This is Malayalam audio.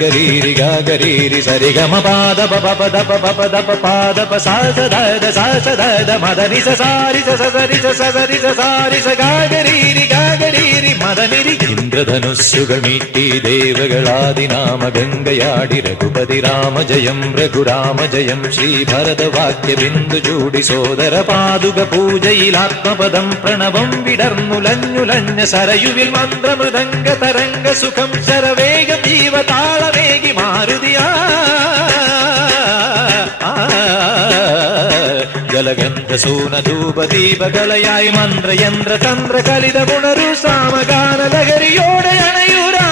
ഗരീരി ഗരീരി സരി ഗമ പാദ പപ പദ പപ ദപ പാദ പ സാ സ ദ മദനി സ സാരി സ സരി സ സരി സ സാരി സ ഗരീരി മദനിരി. ഇന്ദ്രധനുസ്സുകൾ മീട്ടി ദേവകളാദിനാമ ഗംഗയാടി രഘുപതി രാമ ജയം രഘുരാമ ജയം. ശ്രീ ഭരതവാക്യ ബിന്ദു ചൂടി സോദര പാതുക പൂജയിലാത്മപദം പ്രണവം വിടർന്നുലഞ്ഞുലഞ്ഞ സരയുവിൽ മന്ത്രമൃദംഗ തരംഗ സുഖം ശരവേഗം ജീവതാളമേകി മാരുതിയാ. ജലഗന്ധ സൂനധൂപദീപകളയായി മന്ത്രയന്ത്ര തന്ത്ര കലിത പുണരു സാമഗാന ലഹരിയോടെ അണയൂരാ.